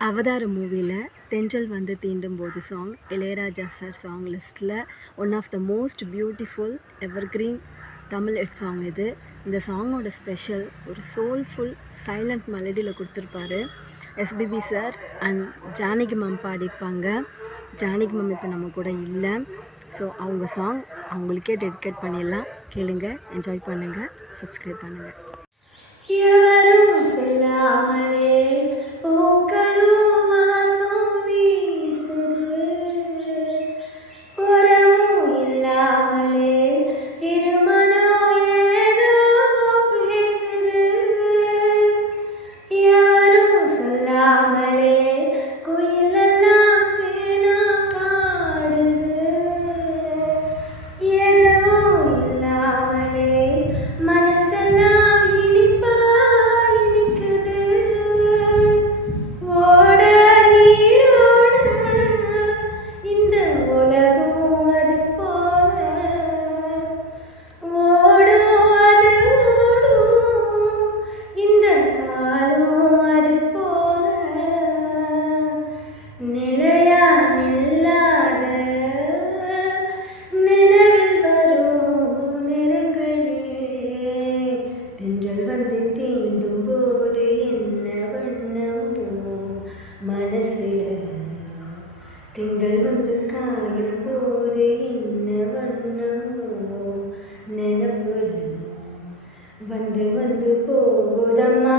அவதார மூவியில் தென்றல் வந்து தீண்டும் போது சாங் இளையராஜா சார் சாங் லிஸ்ட்டில் one of the most beautiful evergreen Tamil hit song இது. இந்த சாங்கோட ஸ்பெஷல் ஒரு சோல்ஃபுல் சைலண்ட் மெலடியில் கொடுத்துருப்பாரு SPB sir and Janaki ma'am பாடியிருப்பாங்க. ஜானகி மேம் இப்போ நம்ம கூட இல்லை. ஸோ அவங்க சாங் அவங்களுக்கே டெடிகேட் பண்ணிடலாம். கேளுங்க, என்ஜாய் பண்ணுங்கள், சப்ஸ்கிரைப் பண்ணுங்கள். எவரும் சொல்லாமலே பூக்களும் வாசம் வீசுது, உறவும் இல்லாமலே இருமனம் ஏதோ பேசுது. எவரும் சொல்லாமலே குயிலெல்லாம் தேனா பாடுது, எதுவும் இல்லாமலே மனசெல்லாம் வந்து தீண்டும் போது என்ன வண்ணமோ மனசுல, திங்கள் வந்து காயும் போது என்ன வண்ணமோ நினப்புல வந்து வந்து போகுதம்மா.